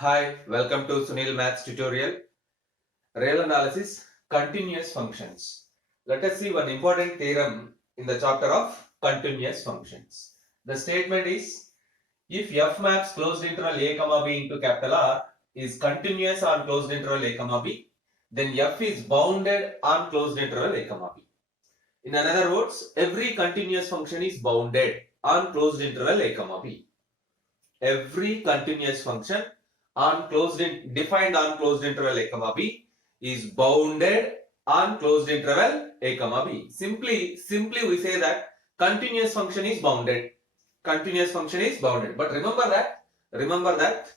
Hi, welcome to Sunil Maths tutorial. Real analysis, continuous functions. Let us see one important theorem in the chapter of continuous functions. The statement is, if f maps closed interval a comma b into capital R is continuous on closed interval a comma b, then f is bounded on closed interval a comma b. In other words, every continuous function is bounded on closed interval a comma b. Every continuous function defined on closed interval a comma b is bounded on closed interval a comma b. Simply we say that continuous function is bounded. Continuous function is bounded. But remember that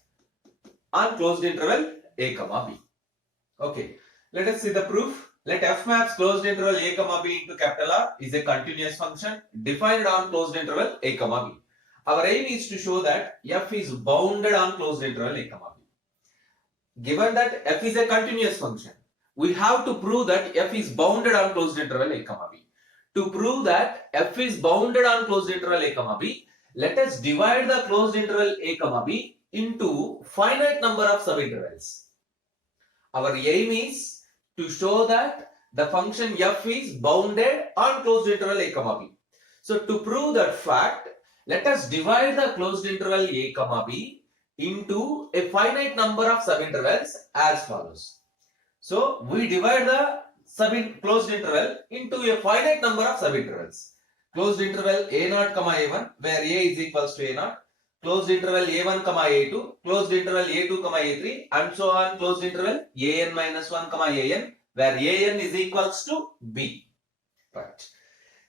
on closed interval a comma b. Okay. Let us see the proof. Let f maps closed interval a comma b into capital R is a continuous function defined on closed interval a comma b. Our aim is to show that f is bounded on closed interval a comma b. Given that f is a continuous function, we have to prove that f is bounded on closed interval a comma b. To prove that f is bounded on closed interval a comma b, let us divide the closed interval a comma b into finite number of subintervals. Our aim is to show that the function f is bounded on closed interval a comma b. So to prove that fact, let us divide the closed interval a comma b into a finite number of subintervals as follows. So we divide the closed interval into a finite number of subintervals. Closed interval a0 comma a1 where a is equals to a0, closed interval a1 comma a2, closed interval a2 comma a3, and so on. Closed interval an minus 1 comma an where an is equals to b. Right.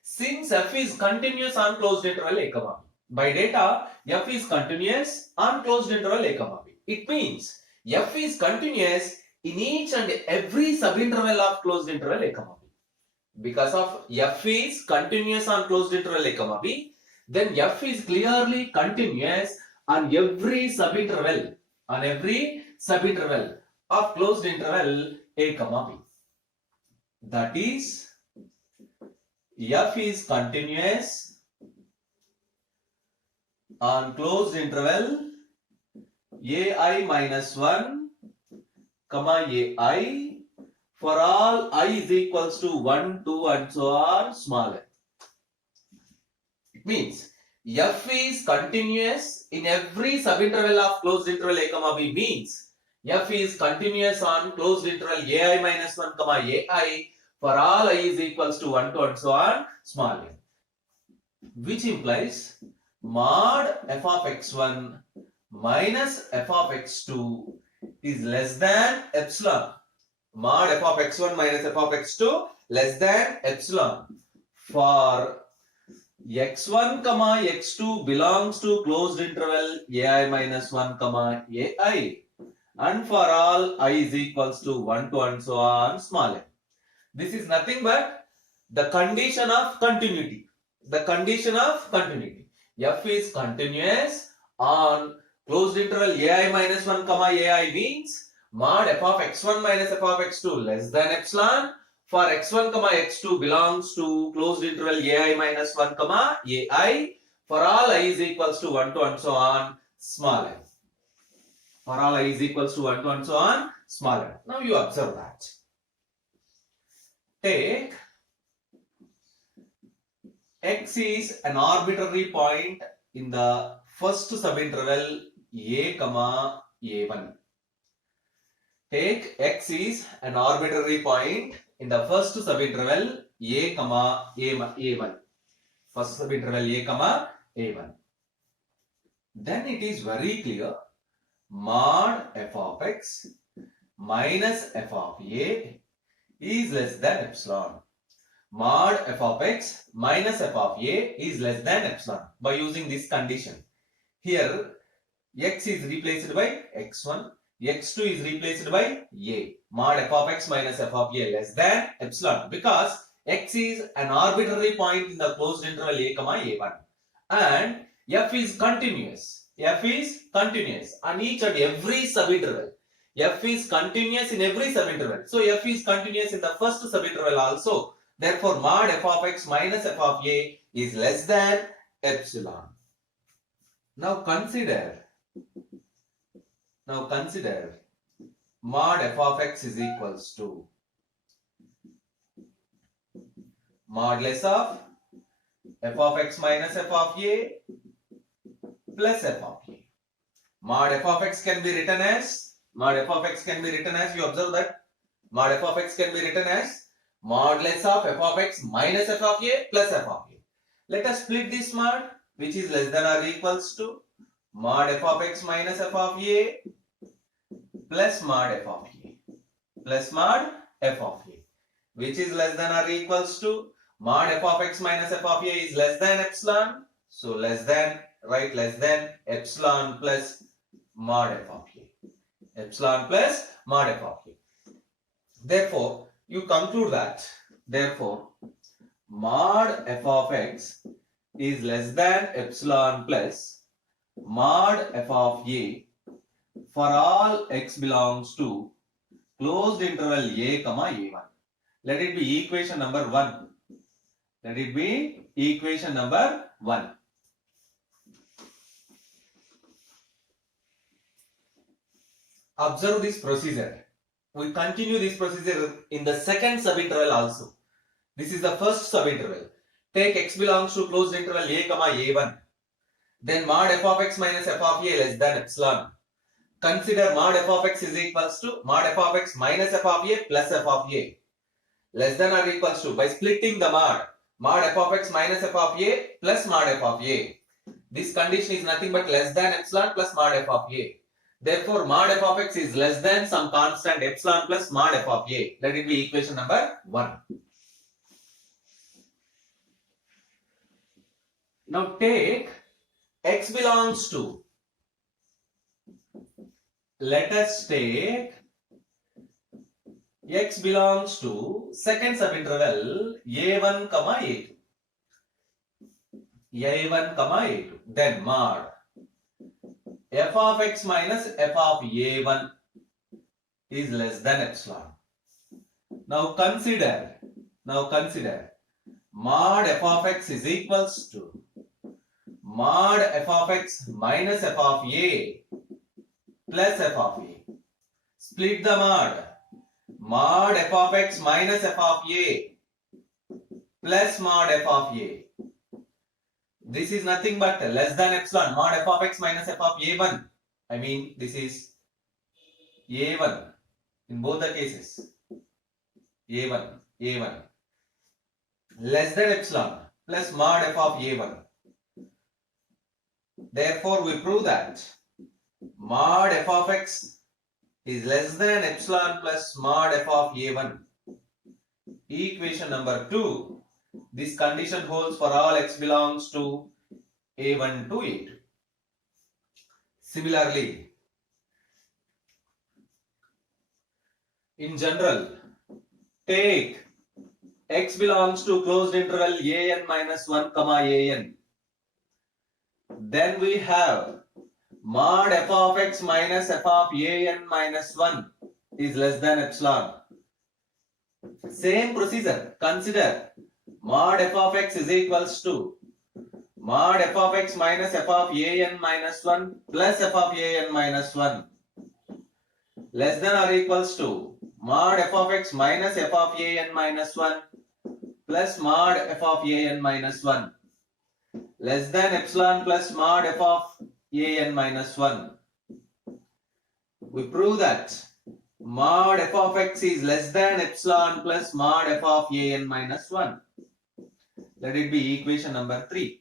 Since f is continuous on closed interval a comma b, by data f is continuous on closed interval a comma b. It means f is continuous in each and every subinterval of closed interval a comma b. Because of f is continuous on closed interval a comma b, then f is clearly continuous on every subinterval of closed interval a comma b. That is, f is continuous on closed interval ai minus 1 comma ai for all I is equals to 1, 2 and so on smaller. It means f is continuous in every subinterval of closed interval a comma b means f is continuous on closed interval ai minus 1 comma ai for all I is equals to 1, 2 and so on small n, which implies mod f of x1 minus f of x2 is less than epsilon. Mod f of x1 minus f of x2 less than epsilon for x1 comma x2 belongs to closed interval ai minus 1 comma ai and for all I is equals to 1, 2 and so on small n. This is nothing but the condition of continuity. The condition of continuity. F is continuous on closed interval ai minus 1 comma ai means mod f of x1 minus f of x2 less than epsilon for x1 comma x2 belongs to closed interval ai minus 1 comma ai for all I is equals to 1, 2 and so on small n. For all I is equals to 1, 2 and so on small n. Now you observe that. Take x is an arbitrary point in the first subinterval a comma a1. Take x is an arbitrary point in the first subinterval a comma a1. First subinterval a comma a1. Then it is very clear mod f of x minus f of a is less than epsilon. Mod f of x minus f of a is less than epsilon by using this condition. Here x is replaced by x1, x2 is replaced by a. Mod f of x minus f of a less than epsilon because x is an arbitrary point in the closed interval a comma a1 and f is continuous. F is continuous on each and every subinterval. F is continuous in every subinterval. So f is continuous in the first subinterval also. Therefore, mod f of x minus f of a is less than epsilon. Now consider Now consider mod f of x is equals to modulus of f of x minus f of a plus f of a. Mod f of x can be written as, you observe that mod f of x can be written as modulus of f of x minus f of a plus f of a. Let us split this mod, which is less than or equals to mod f of x minus f of a plus mod f of a plus mod f of a, which is less than or equals to mod f of x minus f of a is less than epsilon. So less than, write less than epsilon plus mod f of a. Epsilon plus mod f of a. Therefore, you conclude that, therefore, mod f of x is less than epsilon plus mod f of a for all x belongs to closed interval a comma a1. Let it be equation number 1. Let it be equation number 1. Observe this procedure. We continue this procedure in the second subinterval also. This is the first subinterval. Take x belongs to closed interval a comma a1. Then mod f of x minus f of a less than epsilon. Consider mod f of x is equals to mod f of x minus f of a plus f of a less than or equals to, by splitting the mod f of x minus f of a plus mod f of a. This condition is nothing but less than epsilon plus mod f of a. Therefore, mod f of x is less than some constant epsilon plus mod f of a. Let it be equation number 1. Now take x belongs to, let us take x belongs to second subinterval a1 comma a2. a1 comma a2. Then mod f of x minus f of a1 is less than epsilon. Now consider mod f of x is equals to mod f of x minus f of a plus f of a. Split the mod f of x minus f of a plus mod f of a. This is nothing but less than epsilon, mod f of x minus f of a1. I mean, this is a1 in both the cases. a1 less than epsilon plus mod f of a1. Therefore, we prove that mod f of x is less than epsilon plus mod f of a1. Equation number 2. This condition holds for all x belongs to a1 to a2. Similarly, in general, take x belongs to closed interval an minus 1 comma an. Then we have mod f of x minus f of an minus 1 is less than epsilon. Same procedure. Consider mod f of x is equals to mod f of x minus f of an minus 1 plus f of an minus 1 less than or equals to mod f of x minus f of an minus 1 plus mod f of an minus 1 less than epsilon plus mod f of an minus 1. We prove that mod f of x is less than epsilon plus mod f of an minus 1. Let it be equation number 3.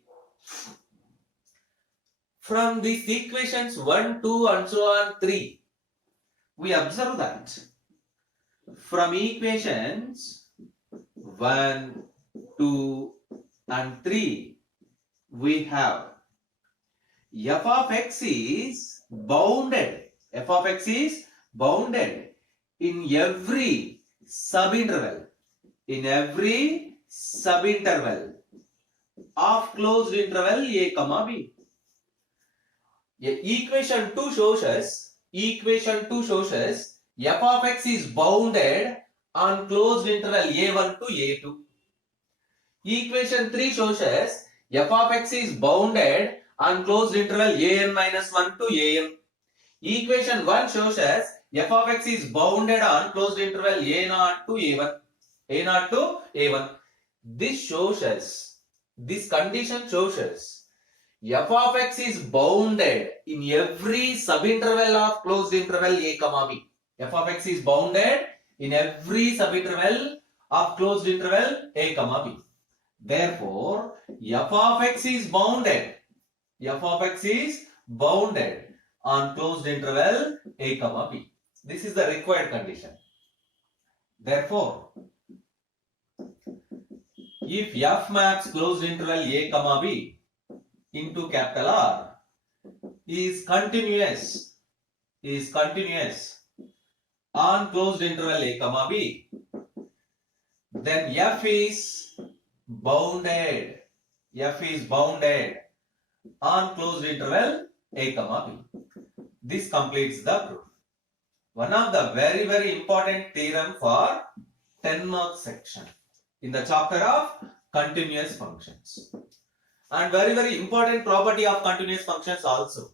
From these equations 1, 2 and so on 3, we observe that from equations 1, 2 and 3, we have f of x is bounded. F of x is bounded in every subinterval. In every subinterval of closed interval a comma b. Equation 2 shows us f of x is bounded on closed interval a1 to a2. Equation 3 shows us f of x is bounded on closed interval an minus 1 to an. Equation 1 shows us f of x is bounded on closed interval a0 to a1. a0 to a1. This condition shows us f of x is bounded in every subinterval of closed interval a comma b. f of x is bounded in every subinterval of closed interval a comma b. Therefore, f of x is bounded. f of x is bounded on closed interval a comma b. This is the required condition. Therefore, if f maps closed interval a comma b into capital R is continuous on closed interval a comma b, then f is bounded on closed interval a comma b. This completes the proof. One of the very, very important theorem for 10 mark section in the chapter of continuous functions. And very, very important property of continuous functions also.